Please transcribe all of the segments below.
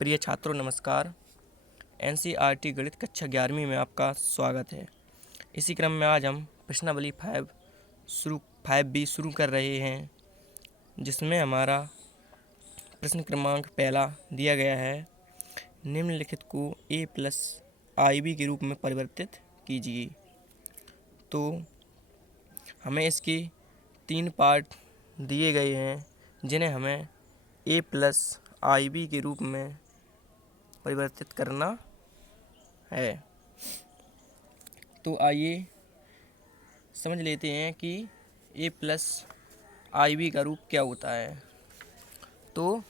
प्रिय छात्रों नमस्कार। एनसीईआरटी गणित कक्षा 11वीं में आपका स्वागत है। इसी क्रम में आज हम प्रश्नावली 5B शुरू कर रहे हैं, जिसमें हमारा प्रश्न क्रमांक पहला दिया गया है। निम्नलिखित को a प्लस IB के रूप में परिवर्तित कीजिए। तो हमें इसके 3 पार्ट दिए गए हैं, जिन्हें हमें a प्लस IB के रूप में परिवर्तित करना है। तो आइए समझ लेते हैं कि a प्लस IB का रूप क्या होता है। तो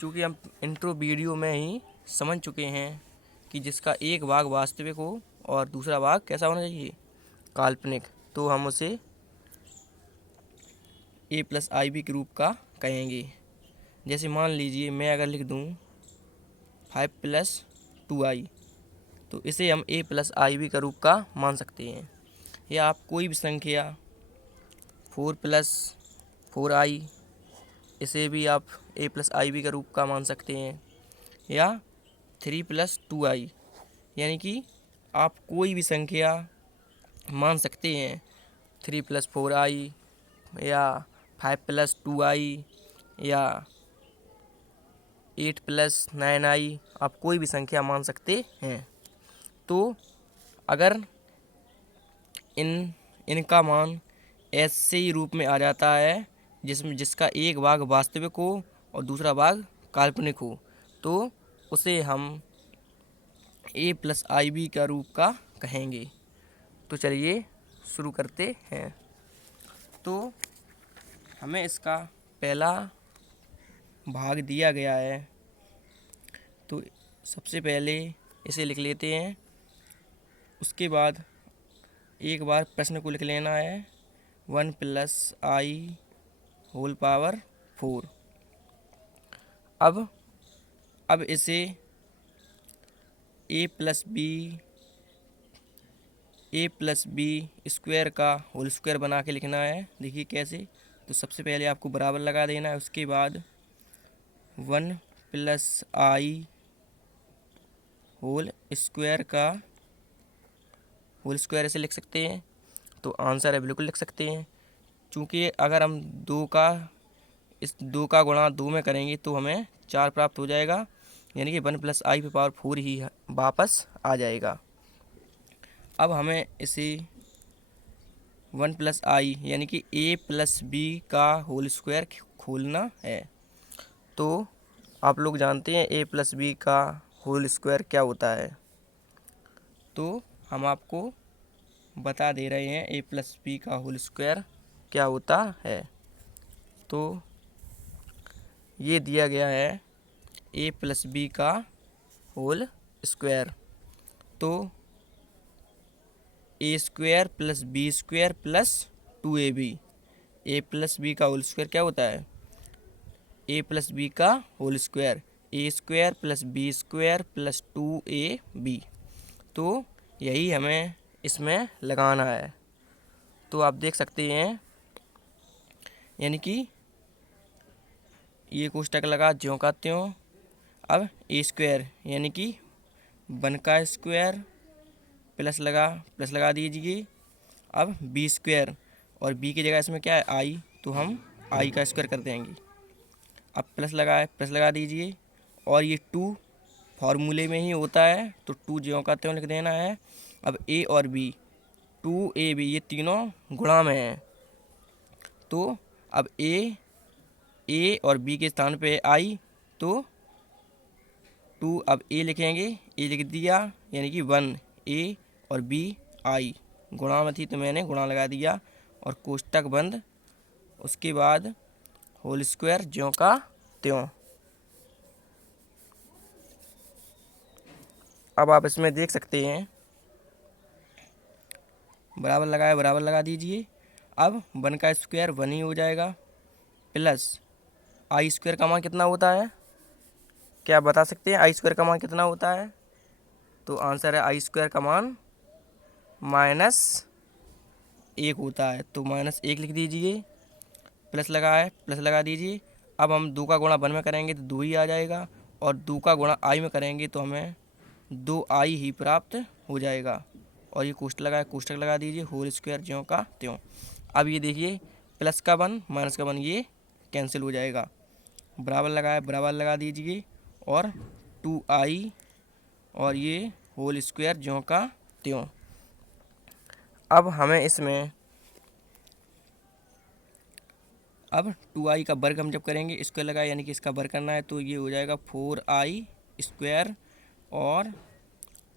चूँकि हम इंट्रो वीडियो में ही समझ चुके हैं कि जिसका एक भाग वास्तविक हो और दूसरा भाग कैसा होना चाहिए, काल्पनिक, तो हम उसे a प्लस IB के रूप का कहेंगे। जैसे मान लीजिए मैं अगर लिख दूँ 5 प्लस 2i, तो इसे हम a प्लस IB का रूप का मान सकते हैं। या आप कोई भी संख्या 4 प्लस 4i, इसे भी आप a प्लस IB का रूप का मान सकते हैं। या 3 प्लस 2i, यानी कि आप कोई भी संख्या मान सकते हैं। 3 प्लस 4i या 5 प्लस 2i या 8 प्लस 9i, आप कोई भी संख्या मान सकते हैं। तो अगर इनका मान ऐसे ही रूप में आ जाता है जिसका एक भाग वास्तविक हो और दूसरा भाग काल्पनिक हो, तो उसे हम a प्लस IB का रूप का कहेंगे। तो चलिए शुरू करते हैं। तो हमें इसका पहला भाग दिया गया है, तो सबसे पहले इसे लिख लेते हैं। उसके बाद एक बार प्रश्न को लिख लेना है 1 प्लस i होल पावर 4। अब इसे a प्लस बी स्क्वायर का होल स्क्वायर बना के लिखना है। देखिए कैसे। तो सबसे पहले आपको बराबर लगा देना है। उसके बाद 1 प्लस i होल स्क्वायर का होल स्क्वायर ऐसे लिख सकते हैं। तो आंसर है बिल्कुल लिख सकते हैं। चूँकि अगर हम 2 का गुणा 2 में करेंगे तो हमें 4 प्राप्त हो जाएगा, यानी कि 1 प्लस i पे पावर 4 ही वापस आ जाएगा। अब हमें इसे 1 प्लस i यानी कि a प्लस b का होल स्क्वायर खोलना है। तो आप लोग जानते हैं a प्लस b का होल स्क्वायर क्या होता है। तो हम आपको बता दे रहे हैं a प्लस b का होल स्क्वायर क्या होता है। तो ये दिया गया है a प्लस b का होल स्क्वायर। तो a square plus b square plus 2ab, a plus b का होल स्क्वायर क्या होता है, a प्लस b का whole square, a square plus b square plus 2ab। तो यही हमें इसमें लगाना है। तो आप देख सकते हैं, यानी कि ये कोष्टक लगा ज्यों का त्यों। अब a स्क्वायर यानी कि 1 का स्क्वायर प्लस लगा दीजिए। अब b स्क्वायर, और b की जगह इसमें क्या है i, तो हम i का स्क्वायर कर देंगे। अब प्लस लगा दीजिए। और ये 2 फॉर्मूले में ही होता है, तो 2 ज्यों का त्यों लिख देना है। अब a और b, 2ab, ये तीनों गुणा में हैं। तो अब a और b के स्थान पे i, तो 2 अब a लिखेंगे, a लिख दिया, यानी कि 1 a और b i, गुणा में थी तो मैंने गुणा लगा दिया और कोष्टक बंद। उसके बाद होल स्क्वायर ज्यों का त्यों। अब आप इसमें देख सकते हैं, बराबर लगा दीजिए। अब 1 का स्क्वायर 1 ही हो जाएगा, प्लस आई स्क्वायर का मान कितना होता है, क्या आप बता सकते हैं आई स्क्वायर का मान कितना होता है। तो आंसर है आई स्क्वायर का मान -1 होता है। तो -1 लिख दीजिए, प्लस लगा दीजिए। अब हम 2 का गुणा 1 में करेंगे तो 2 ही आ जाएगा, और 2 का गुणा आई में करेंगे तो हमें 2i ही प्राप्त हो जाएगा। और ये कोष्टक लगा दीजिए, होल स्क्वायर ज्यों का त्यों। अब ये देखिए प्लस का 1 माइनस का 1 ये कैंसिल हो जाएगा, बराबर लगा दीजिए और 2i और ये होल स्क्वायर ज्यों का त्यों। अब हमें इसमें अब 2i का वर्ग हम जब करेंगे स्क्वायर लगाए यानी कि इसका वर्ग करना है तो ये हो जाएगा 4i स्क्वायर और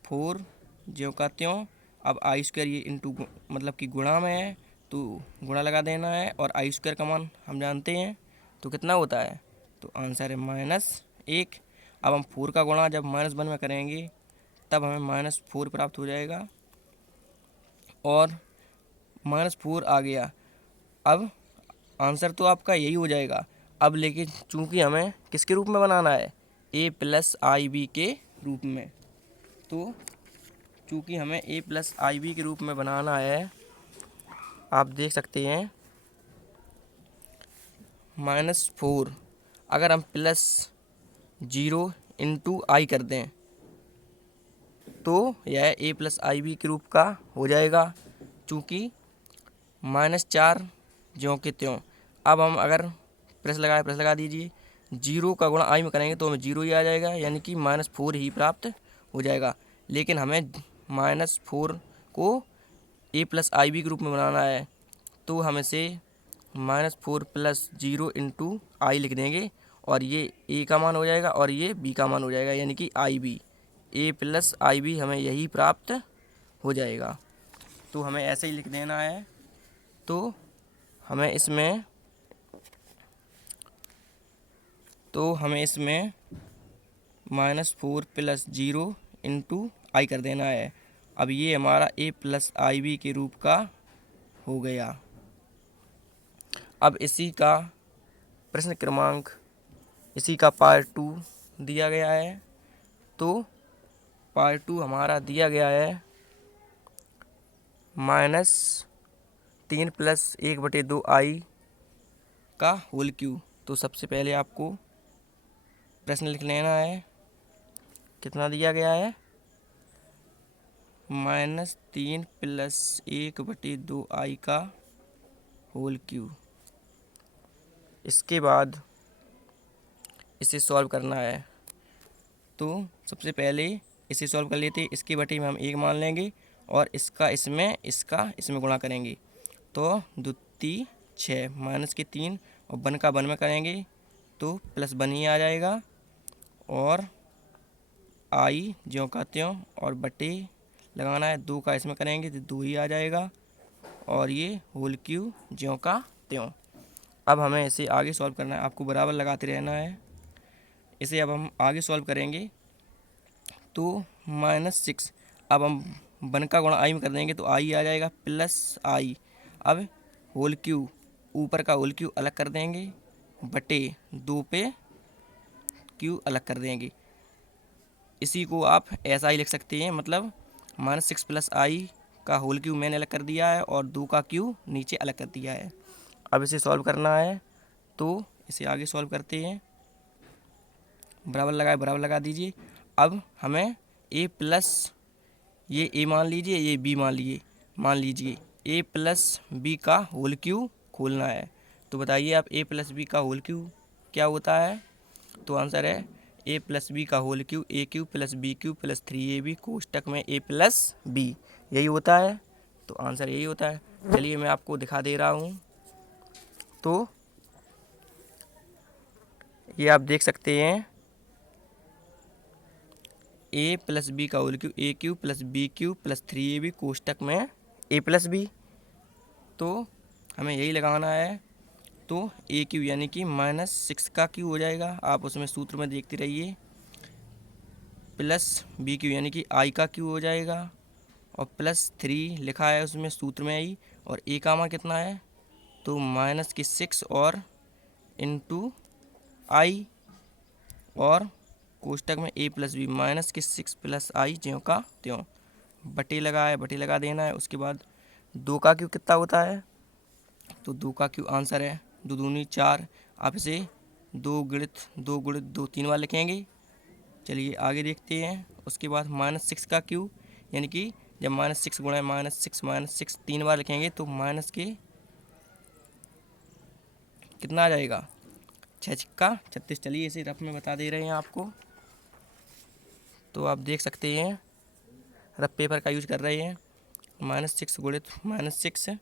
4 ज्यों का त्यों। अब आई स्क्वायर ये इंटू मतलब कि गुणा में है तो गुणा लगा देना है और आई स्क्वायर का मान हम जानते हैं तो कितना होता है, तो आंसर है -1। अब हम 4 का गुणा जब -1 में करेंगे तब हमें -4 प्राप्त हो जाएगा और -4 आ गया। अब आंसर तो आपका यही हो जाएगा। अब लेकिन चूंकि हमें किसके रूप में बनाना है, a + ib के रूप में, तो चूंकि हमें a + ib के रूप में बनाना है, आप देख सकते हैं -4 अगर हम +0 × i कर दें तो यह a + ib के रूप का हो जाएगा, चूँकि -4 ज्यों के त्यों। अब हम अगर प्लस लगा दीजिए, 0 का गुणा i में करेंगे तो हमें 0 ही आ जाएगा यानी कि -4 ही प्राप्त हो जाएगा। लेकिन हमें -4 को a + ib के रूप में बनाना है तो हम इसे -4 + 0 × i लिख देंगे और ये a का मान हो जाएगा और ये b का मान हो जाएगा यानी कि ib, a + ib हमें यही प्राप्त हो जाएगा। तो हमें ऐसे ही लिख देना है। तो हमें इसमें -4 + 0 × i कर देना है। अब ये हमारा a + ib के रूप का हो गया। अब इसी का प्रश्न क्रमांक इसी का पार्ट 2 दिया गया है। तो पार्ट 2 हमारा दिया गया है -3 + 1/2i का होल क्यूब। तो सबसे पहले आपको प्रश्न लिख लेना है, कितना दिया गया है, -3 + 1/2i का होल क्यूब। इसके बाद इसे सॉल्व करना है। तो सबसे पहले इसे सॉल्व कर लेते हैं। इसके बटे में हम 1 मान लेंगे और इसका इसमें गुणा करेंगे तो 2 × 6 -3 और 1 का 1 में करेंगे तो +1 ही आ जाएगा और आई ज्यों का त्यों और बटे लगाना है, 2 का इसमें करेंगे तो 2 ही आ जाएगा और ये होल क्यूब ज्यों का त्यों। अब हमें इसे आगे सॉल्व करना है, आपको बराबर लगाते रहना है। इसे अब हम आगे सॉल्व करेंगे तो -6, अब हम 1 का गुणा आई में कर देंगे तो आई आ जाएगा +i। अब होल क्यूब ऊपर का होल क्यूब अलग कर देंगे बटे 2 पे क्यूब अलग कर देंगे। इसी को आप ऐसा ही लिख सकते हैं, मतलब -6 + i का होल क्यूब मैंने अलग कर दिया है और 2 का क्यूब नीचे अलग कर दिया है। अब इसे सॉल्व करना है तो इसे आगे सॉल्व करते हैं। बराबर लगा दीजिए। अब हमें ये a मान लीजिए, ये b मान लीजिए a + b का होल क्यूब खोलना है। तो बताइए आप a + b का होल क्यूब क्या होता है, तो आंसर है a + b का whole cube a³ + b³ + 3ab कोष्टक में a + b, यही होता है। तो आंसर यही होता है। चलिए मैं आपको दिखा दे रहा हूँ। तो ये आप देख सकते हैं a + b का whole cube a³ + b³ + 3ab कोष्टक में a + b। तो हमें यही लगाना है। तो a³ यानी कि -6 का क्यूब हो जाएगा, आप उसमें सूत्र में देखते रहिए, प्लस b³ यानी कि i का क्यूब हो जाएगा और +3 लिखा है उसमें सूत्र में ही, और a का मान कितना है तो -6 और इंटू i और कोष्टक में a + b -6 + i ज्यों का त्यों बटे लगा देना है। उसके बाद 2 का क्यूब कितना होता है, तो 2 का क्यूब आंसर है 2 दूनी 4। आप इसे 2 × 2 × 2 3 बार लिखेंगे चलिए आगे देखते हैं। उसके बाद -6 का क्यूब, यानी कि जब -6 गुणा -6 3 बार लिखेंगे तो माइनस के कितना आ जाएगा, 6 छिक्का 36। चलिए इसे रफ में बता दे रहे हैं आपको, तो आप देख सकते हैं रफ पेपर का यूज कर रहे हैं। -6 गुणित -6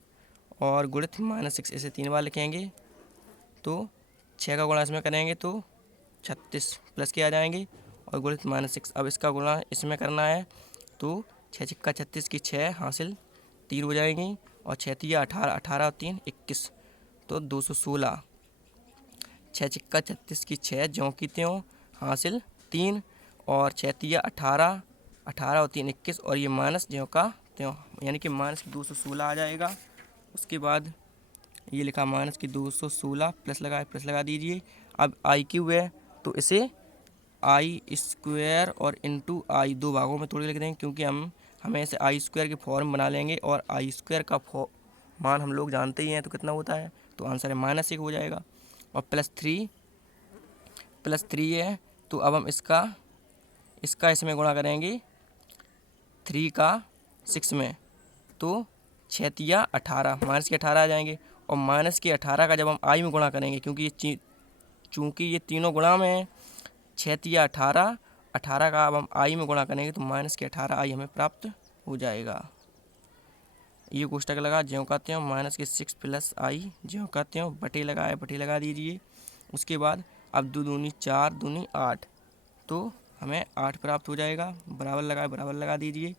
और गुणित -6, इसे 3 बार लिखेंगे तो 6 का गुणा इसमें करेंगे तो 36 प्लस के आ जाएंगे और गुणित -6। अब इसका गुणा इसमें करना है तो 6 छिक्का 36 की 6 हासिल 3 हो जाएंगी और 6 तिया 18, 18 और 3 21, तो 216। 6 छिक्का 36 की 6 ज्यों की त्यों हासिल 3 और 6 तिया 18, 18 और 3 21 और ये माइनस ज्यों का त्यों, यानी कि माइनस 216 आ जाएगा। उसके बाद ये लिखा माइनस की 216 प्लस लगा दीजिए। अब आई क्यूब है तो इसे आई स्क्वायर और इंटू आई दो भागों में तोड़ के लिख देंगे, क्योंकि हमें इसे आई स्क्वायर की फॉर्म बना लेंगे और आई स्क्वायर का मान हम लोग जानते ही हैं तो कितना होता है, तो आंसर है -1 हो जाएगा। और +3 है तो अब हम इसका इसमें गुणा करेंगे 3 का 6 में, तो 6 तिया 18, माइनस के 18 आ जाएंगे और माइनस के 18 का जब हम आई में गुणा करेंगे, क्योंकि चूँकि ये तीनों गुणा में है, 6 तिया 18, 18 का अब हम आई में गुणा करेंगे तो माइनस के 18 आई हमें प्राप्त हो जाएगा। ये कोष्टक लगा ज्यों का त्यों माइनस के 6 प्लस आई ज्यों का त्यों बटे लगा दीजिए। उसके बाद अब 2 दूनी 4 दूनी 8, तो हमें 8 प्राप्त हो जाएगा। बराबर लगा दीजिए।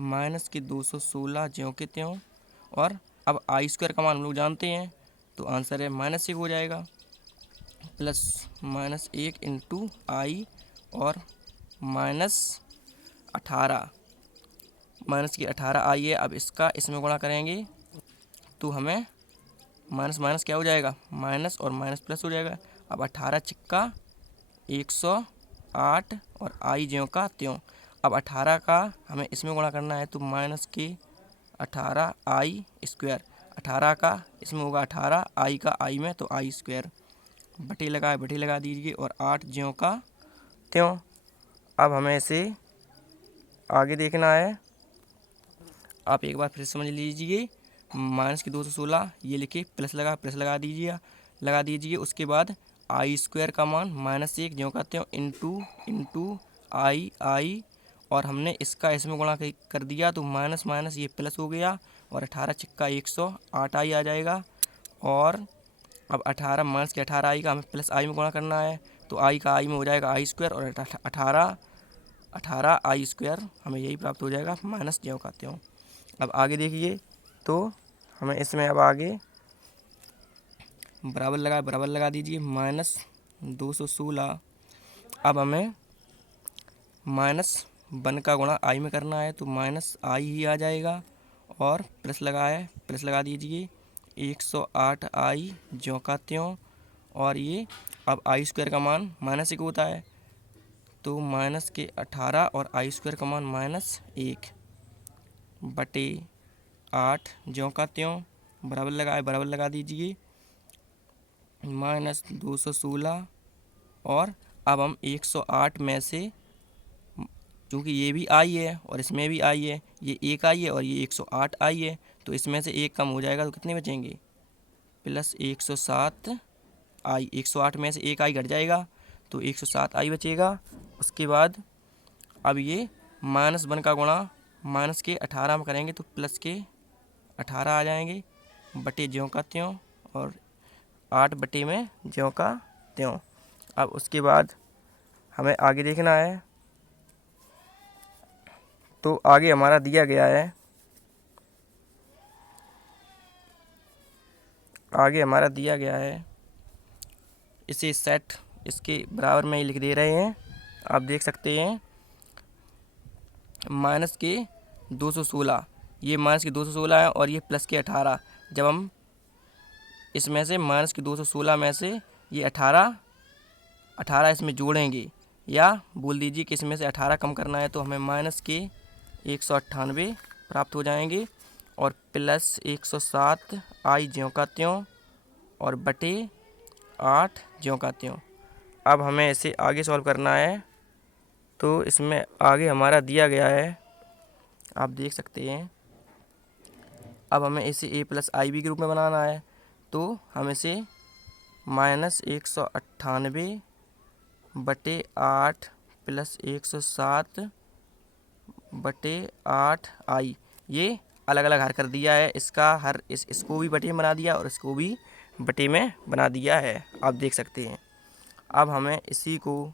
माइनस के 216 ज्यों के त्यों और अब आई स्क्वायर का मान हम लोग जानते हैं तो आंसर है -1 हो जाएगा। प्लस -1 इंटू आई और -18, माइनस की 18 आई है। अब इसका इसमें गुणा करेंगे तो हमें माइनस माइनस क्या हो जाएगा, माइनस और माइनस प्लस हो जाएगा। अब 18 छिक्का 108 और आई ज्यों का त्यों। अब 18 का हमें इसमें गुणा करना है तो माइनस के 18 आई स्क्वायर, 18 का इसमें होगा 18, आई का आई में तो आई स्क्वायर, बटे लगा दीजिए और 8 ज्यों का त्यों। अब हमें इसे आगे देखना है, आप एक बार फिर समझ लीजिए। माइनस की 216 ये लिखिए, प्लस लगा दीजिए। उसके बाद आई स्क्वायर का मान -1 ज्यों का त्यों इंटू आई और हमने इसका इसमें गुणा कर दिया तो माइनस माइनस ये प्लस हो गया और 18 छिक्का 108 आई आ जाएगा। और अब 18 माइनस के 18 आई का हमें प्लस आई में गुणा करना है तो आई का आई में हो जाएगा आई स्क्वायर और 18 आई स्क्वायर, हमें यही प्राप्त हो जाएगा माइनस ज्यों का त्यों। अब आगे देखिए तो हमें इसमें अब आगे बराबर लगा दीजिए -216। अब हमें -1 का गुणा आई में करना है तो माइनस आई ही आ जाएगा और प्लस लगा दीजिए 108 आई ज्यों का त्यों। और ये अब आई स्क्वायर का मान -1 होता है तो माइनस के 18 और आई स्क्वायर का मान -1 बटे 8 ज्यों का त्यों, बराबर लगा दीजिए -216। और अब हम 108 में से, क्योंकि ये भी आई है और इसमें भी आई है, ये एक आई है और ये 108 आई है, तो इसमें से एक कम हो जाएगा तो कितने बचेंगे, प्लस 107 आई। 108 में से एक आई घट जाएगा तो 107 आई बचेगा। उसके बाद अब ये -1 का गुणा माइनस के 18 में करेंगे तो प्लस के 18 आ जाएंगे बटे ज्यों का त्यों और 8 बटे में ज्यों का त्यों। अब उसके बाद हमें आगे देखना है, तो आगे हमारा दिया गया है इसे सेट इसके बराबर में ही लिख दे रहे हैं। आप देख सकते हैं माइनस के 216, ये माइनस के 216 है और ये प्लस के 18। जब हम इसमें से माइनस के 216 में से ये 18 इसमें जोड़ेंगे, या बोल दीजिए कि इसमें से 18 कम करना है तो हमें माइनस के 198 प्राप्त हो जाएंगे और प्लस 107 आई ज्यों का त्यों और बटे 8 ज्यों का त्यों। अब हमें इसे आगे सॉल्व करना है तो इसमें आगे हमारा दिया गया है, आप देख सकते हैं। अब हमें इसे a प्लस आई बी के रूप में बनाना है, तो हम इसे -198/8 प्लस 107/8 ये अलग अलग हर कर दिया है। इसका हर इसको भी बटे में बना दिया और इसको भी बटे में बना दिया है, आप देख सकते हैं। अब हमें इसी को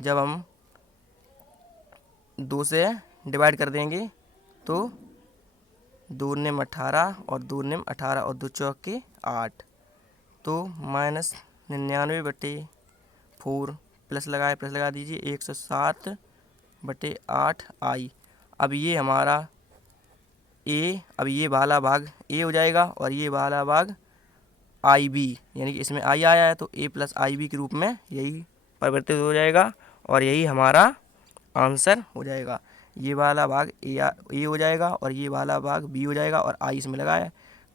जब हम 2 से डिवाइड कर देंगे तो 2 निम 18 और 2 निम 18 और 2 चौके 8, तो -99/4 प्लस लगा दीजिए 107/8 आई। अब ये हमारा अब ये वाला भाग ए हो जाएगा और ये वाला भाग आई बी, यानी कि इसमें आई आया है तो a प्लस आई बी के रूप में यही परिवर्तित हो जाएगा और यही हमारा आंसर हो जाएगा। ये वाला भाग ए हो जाएगा और ये वाला भाग बी हो जाएगा और आई इसमें लगा है,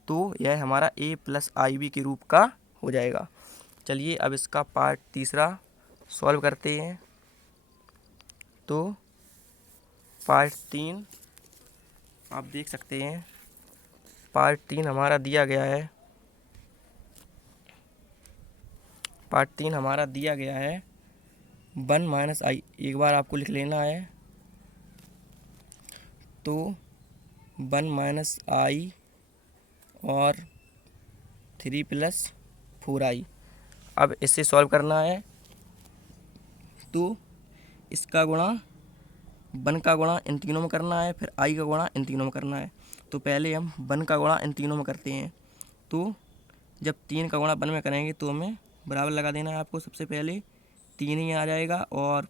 तो यह हमारा a प्लस आई बी के रूप का हो जाएगा। चलिए अब इसका पार्ट तीसरा सॉल्व करते हैं। तो पार्ट 3 आप देख सकते हैं, पार्ट 3 हमारा दिया गया है। पार्ट 3 हमारा दिया गया है 1 माइनस आई, एक बार आपको लिख लेना है। तो 1 माइनस आई और 3 प्लस 4 आई। अब इससे सॉल्व करना है, तो इसका गुणा 1 का गुणा इन तीनों में करना है, फिर आई का गुणा इन तीनों में करना है। तो पहले हम 1 का गुणा इन तीनों में करते हैं। तो जब 3 का गुणा 1 में करेंगे तो हमें बराबर लगा देना है आपको। सबसे पहले 3 ही आ जाएगा और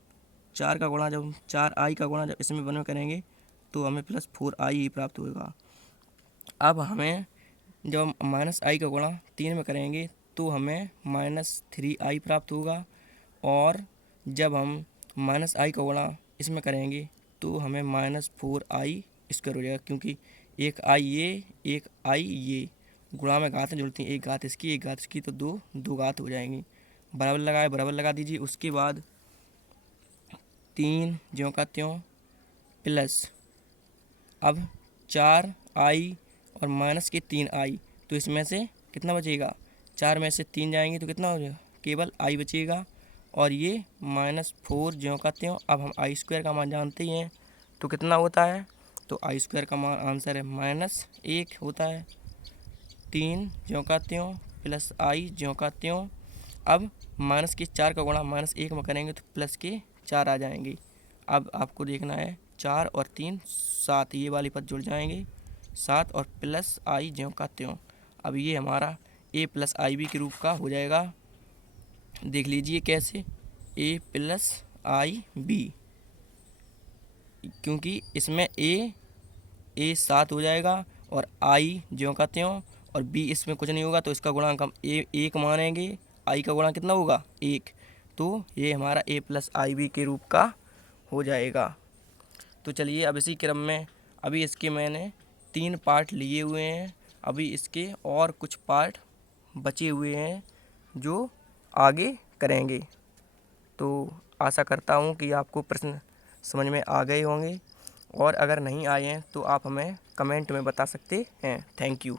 4 का गुणा जब 4 आई का गुणा जब इसमें 1 में करेंगे तो हमें प्लस 4 आई ही प्राप्त होगा। अब हमें जब हम माइनस आई का गुणा 3 में करेंगे तो हमें -3 आई प्राप्त होगा और जब हम माइनस आई का गुणा इसमें करेंगे तो हमें -4 आई स्क्वायर हो जाएगा, क्योंकि एक आई ये गुणा में घातें जुड़ती हैं, एक घात इसकी तो दो घात हो जाएंगी। बराबर लगा दीजिए। उसके बाद 3 ज्यों का त्यों प्लस अब 4 आई और माइनस के 3 आई, तो इसमें से कितना बचेगा, 4 में से 3 जाएंगे तो कितना हो जाएगा, केवल आई बचेगा। और ये -4 ज्यों का त्यों। अब हम आई स्क्वायर का मान जानते ही हैं, तो कितना होता है, तो आई स्क्वायर का मान आंसर है -1 होता है। 3 ज्यों का त्यों प्लस आई ज्यों का त्यों। अब माइनस के 4 का गुणा -1 में करेंगे तो प्लस के 4 आ जाएंगे। अब आपको देखना है 4 और 3 7, ये वाली पद जुड़ जाएंगे 7 और प्लस आई ज्यों का त्यों। अब ये हमारा a प्लस आई बी के रूप का हो जाएगा। देख लीजिए कैसे, a प्लस आई बी, क्योंकि इसमें a 7 हो जाएगा और i ज्यों का त्यों और b इसमें कुछ नहीं होगा, तो इसका गुणांक हम 1 मानेंगे। i का गुणा कितना होगा 1, तो ये हमारा a प्लस आई बी के रूप का हो जाएगा। तो चलिए अब इसी क्रम में अभी इसके मैंने 3 पार्ट लिए हुए हैं, अभी इसके और कुछ पार्ट बचे हुए हैं जो आगे करेंगे। तो आशा करता हूँ कि आपको प्रश्न समझ में आ गए होंगे और अगर नहीं आए हैं तो आप हमें कमेंट में बता सकते हैं। Thank you.